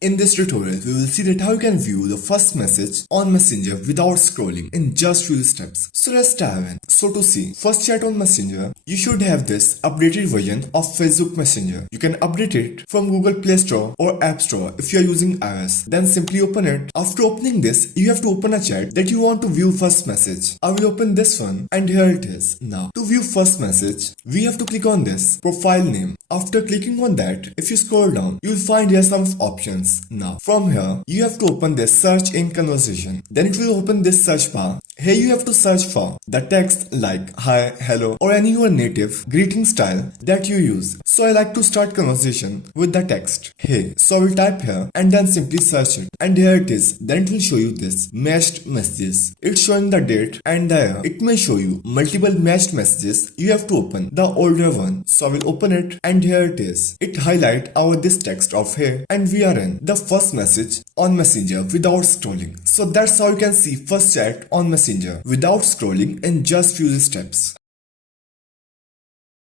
In this tutorial, we will see that how you can view the first message on Messenger without scrolling in just few steps. So let's dive in. So to see first chat on Messenger, you should have this updated version of Facebook Messenger. You can update it from Google Play Store or App Store if you are using iOS. Then simply open it. After opening this, you have to open a chat that you want to view first message. I will open this one and here it is. Now to view first message, we have to click on this profile name. After clicking on that, if you scroll down, you will find here some options. Now, from here, you have to open this search in conversation. Then it will open this search bar. Here you have to search for the text like hi, hello or any your native greeting style that you use. So I like to start conversation with the text hey. So I will type here and then simply search it. And here it is. Then it will show you this matched messages. It's showing the date and the year. It may show you multiple matched messages. You have to open the older one. So I will open it and here it is. It highlight our this text of hey and we are in the first message on Messenger without scrolling. So that's how you can see first chat on Messenger without scrolling in just few steps.